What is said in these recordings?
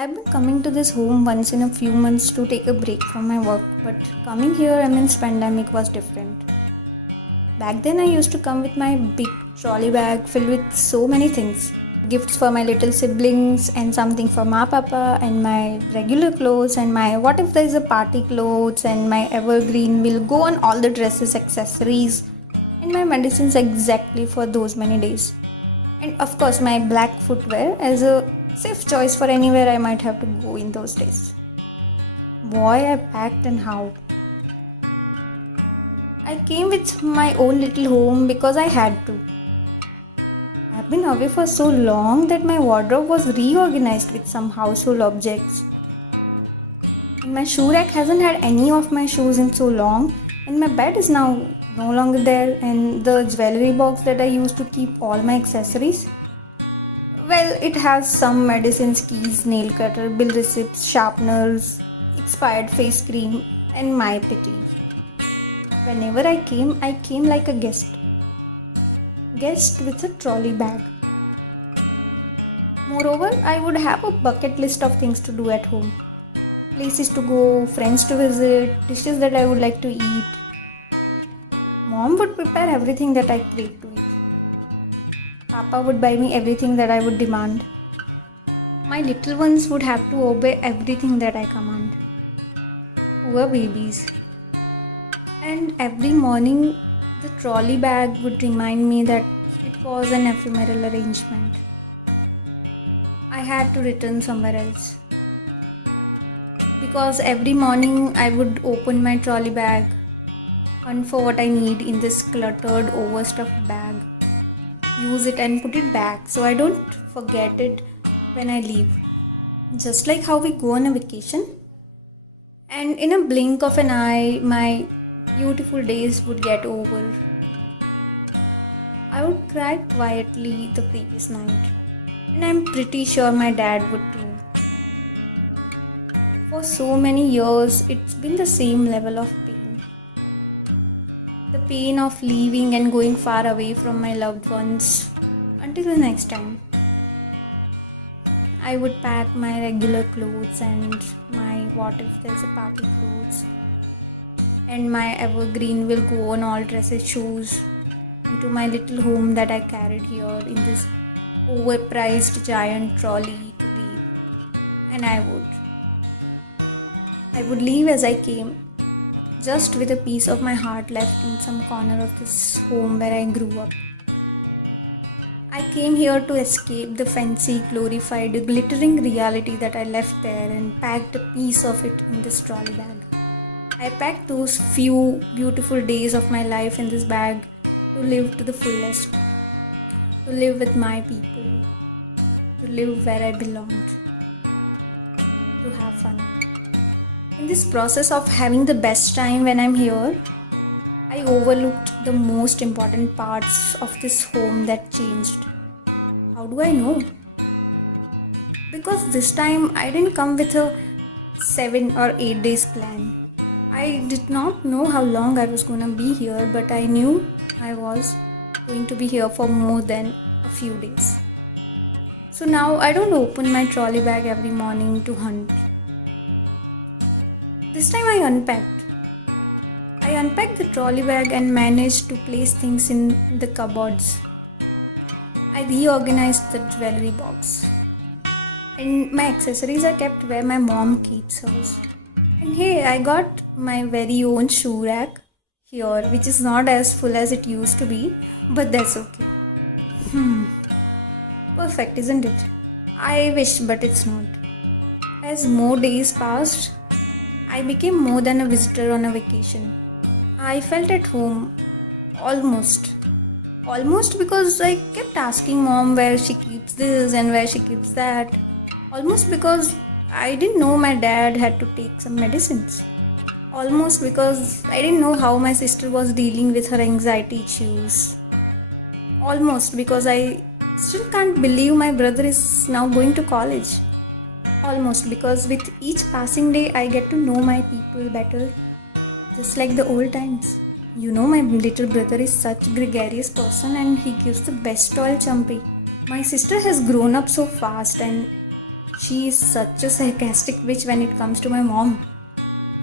I've been coming to this home once in a few months to take a break from my work, but coming here amidst pandemic was different. Back then I used to come with my big trolley bag filled with so many things. Gifts for my little siblings and something for my papa and my regular clothes and my what if there is a party clothes and my evergreen will go on all the dresses, accessories and my medicines exactly for those many days. And of course my black footwear as a safe choice for anywhere I might have to go in those days. Boy, I packed and how. I came with my own little home because I had to. I've been away for so long that my wardrobe was reorganized with some household objects. And my shoe rack hasn't had any of my shoes in so long, and my bed is now no longer there, and the jewelry box that I used to keep all my accessories. Well, it has some medicines, keys, nail cutter, bill receipts, sharpeners, expired face cream, and my pity. Whenever I came like a guest. Guest with a trolley bag. Moreover, I would have a bucket list of things to do at home. Places to go, friends to visit, dishes that I would like to eat. Mom would prepare everything that I crave to eat. Papa would buy me everything that I would demand. My little ones would have to obey everything that I command. Poor babies. And every morning, the trolley bag would remind me that it was an ephemeral arrangement. I had to return somewhere else. Because every morning I would open my trolley bag, hunt for what I need in this cluttered, overstuffed bag, use it and put it back so I don't forget it when I leave. Just like how we go on a vacation. And in a blink of an eye, my beautiful days would get over. I would cry quietly the previous night, and I'm pretty sure my dad would too. For so many years, it's been the same level of pain. The pain of leaving and going far away from my loved ones. Until the next time. I would pack my regular clothes and my what if there's a party clothes. And my evergreen will go on all dresses, shoes into my little home that I carried here in this overpriced giant trolley to leave. And I would leave as I came, just with a piece of my heart left in some corner of this home where I grew up. I came here to escape the fancy, glorified, glittering reality that I left there and packed a piece of it in this trolley bag. I packed those few beautiful days of my life in this bag to live to the fullest, to live with my people, to live where I belonged, to have fun. In this process of having the best time when I'm here, I overlooked the most important parts of this home that changed. How do I know? Because this time I didn't come with a 7 or 8 days plan. I did not know how long I was gonna be here, but I knew I was going to be here for more than a few days. So now I don't open my trolley bag every morning to hunt. This time I unpacked. I unpacked the trolley bag and managed to place things in the cupboards. I reorganized the jewelry box. And my accessories are kept where my mom keeps hers. And hey, I got my very own shoe rack here, which is not as full as it used to be, but that's okay. Perfect, isn't it? I wish, but it's not. As more days passed, I became more than a visitor on a vacation. I felt at home, almost. Almost because I kept asking mom where she keeps this and where she keeps that. Almost because I didn't know my dad had to take some medicines. Almost because I didn't know how my sister was dealing with her anxiety issues. Almost because I still can't believe my brother is now going to college. Almost because with each passing day I get to know my people better, just like the old times. You know, my little brother is such a gregarious person and he gives the best toy chumpy. My sister has grown up so fast and She is such a sarcastic bitch when it comes to my mom.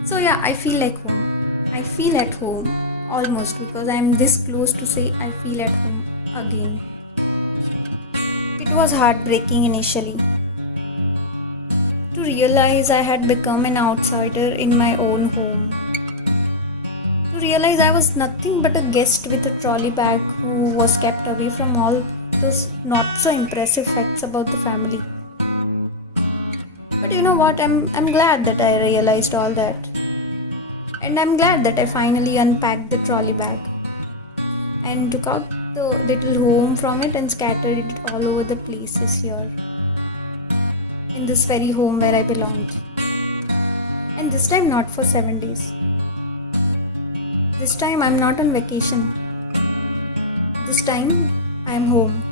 So yeah, I feel like home. I feel at home almost because I am this close to say I feel at home again. It was heartbreaking initially to realize I had become an outsider in my own home. To realize I was nothing but a guest with a trolley bag who was kept away from all those not so impressive facts about the family. But you know what? I'm glad that I realized all that. And I'm glad that I finally unpacked the trolley bag and took out the little home from it and scattered it all over the places here in this very home where I belonged. And this time, not for 7 days. This time, I'm not on vacation. This time, I'm home.